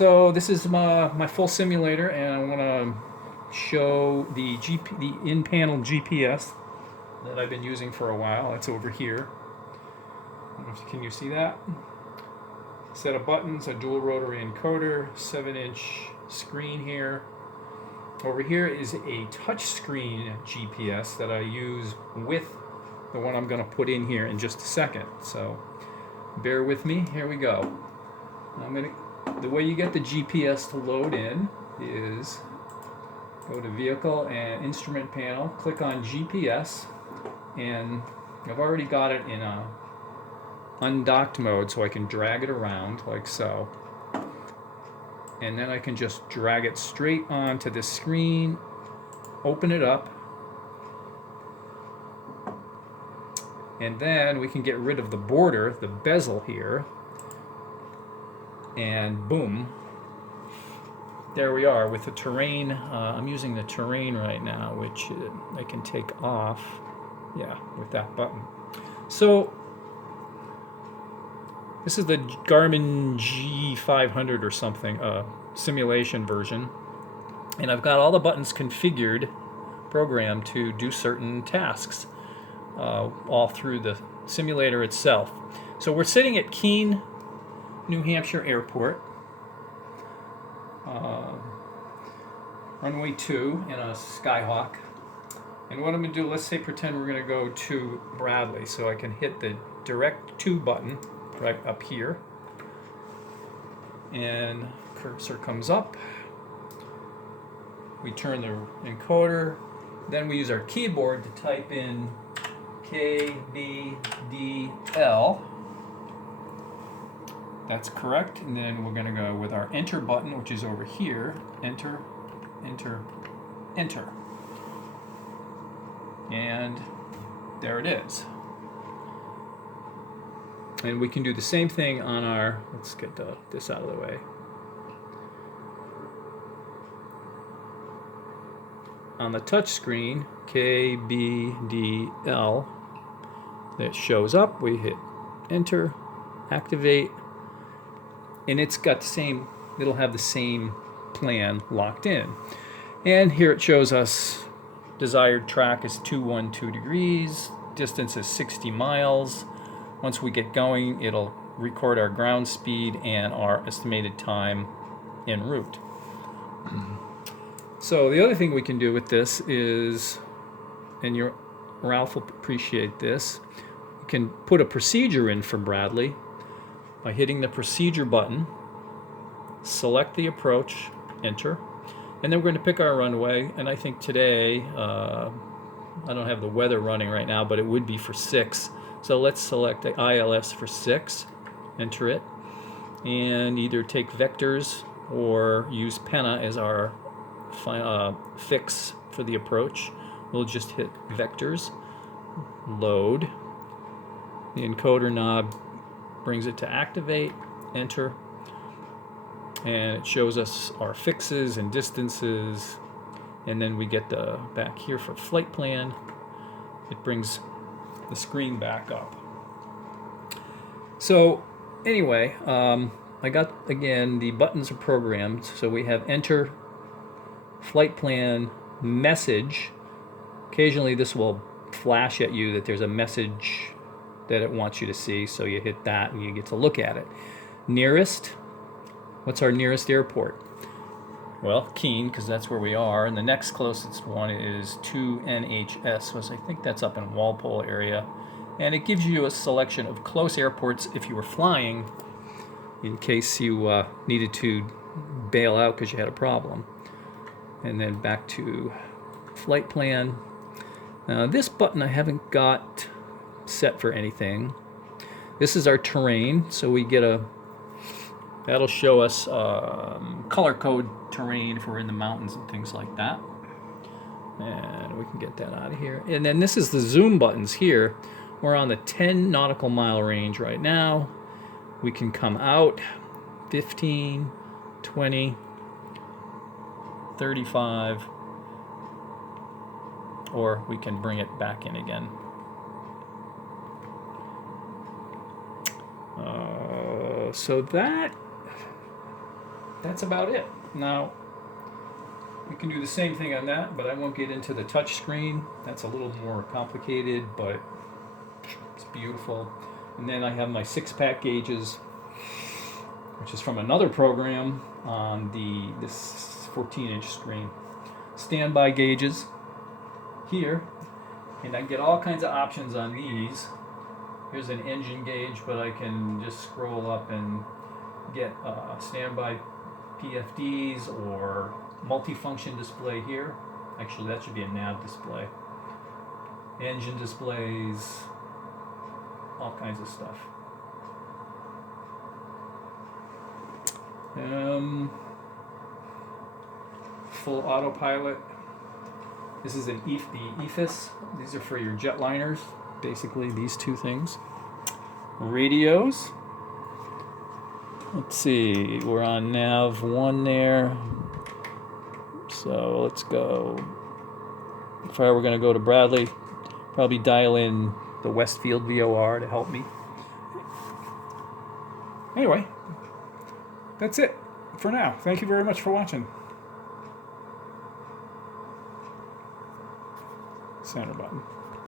So this is my full simulator, and I want to show the in-panel GPS that I've been using for a while. It's over here. Can you see that? Set of buttons, a dual rotary encoder, 7-inch screen here. Over here is a touch screen GPS that I use with the one I'm going to put in here in just a second. So bear with me. Here we go. The way you get the GPS to load in is go to Vehicle and Instrument Panel, click on GPS, and I've already got it in a undocked mode, so I can drag it around like so. And then I can just drag it straight onto the screen, open it up, and then we can get rid of the border, the bezel here, and boom, there we are with the terrain. I'm using the terrain right now, which I can take off, yeah, with that button. So this is the Garmin G500 or something, simulation version, and I've got all the buttons configured, programmed to do certain tasks, all through the simulator itself. So we're sitting at Keene, New Hampshire Airport, runway 2 in a Skyhawk. And what I'm going to do, let's say pretend we're going to go to Bradley, so I can hit the direct to button right up here, and cursor comes up. We turn the encoder, then we use our keyboard to type in KBDL. That's correct, and then we're going to go with our enter button, which is over here. Enter, enter, enter. And there it is. And we can do the same thing on our, let's get this out of the way. On the touch screen, KBDL, it shows up. We hit enter, activate, and it's got the same, it'll have the same plan locked in. And here it shows us desired track is 212 degrees, distance is 60 miles. Once we get going, it'll record our ground speed and our estimated time en route. So the other thing we can do with this is, and Ralph will appreciate this, we can put a procedure in for Bradley by hitting the procedure button, select the approach, enter, and then we're going to pick our runway. And I think today, I don't have the weather running right now, but it would be for 6. So let's select the ILS for 6, enter it, and either take vectors or use Penna as our fix for the approach. We'll just hit vectors, load. The encoder knob brings it to activate, enter, and it shows us our fixes and distances. And then we get back here for flight plan. It brings the screen back up. So anyway, I got, again, the buttons are programmed. So we have enter, flight plan, message. Occasionally this will flash at you that there's a message that it wants you to see, so you hit that and you get to look at it. Nearest, what's our nearest airport? Well, Keene, because that's where we are, and the next closest one is 2NHS, so I think that's up in Walpole area. And it gives you a selection of close airports if you were flying, in case you needed to bail out because you had a problem. And then back to flight plan. Now this button I haven't got set for anything. This is our terrain, so we get that'll show us color code terrain if we're in the mountains and things like that. And we can get that out of here. And then this is the zoom buttons here. We're on the 10 nautical mile range right now. We can come out 15, 20, 35, or we can bring it back in again. So that that's about it. Now, we can do the same thing on that, but I won't get into the touch screen. That's a little more complicated, but it's beautiful. And then I have my 6-pack gauges, which is from another program on this 14-inch screen. Standby gauges here, and I get all kinds of options on these. Here's an engine gauge, but I can just scroll up and get standby PFDs or multifunction display here. Actually, that should be a nav display. Engine displays, all kinds of stuff. Full autopilot. This is the EFIS. These are for your jetliners. Basically, these two things. Radios. Let's see, we're on nav 1 there. So let's go. If I were going to go to Bradley, probably dial in the Westfield VOR to help me. Anyway, that's it for now. Thank you very much for watching. Center button.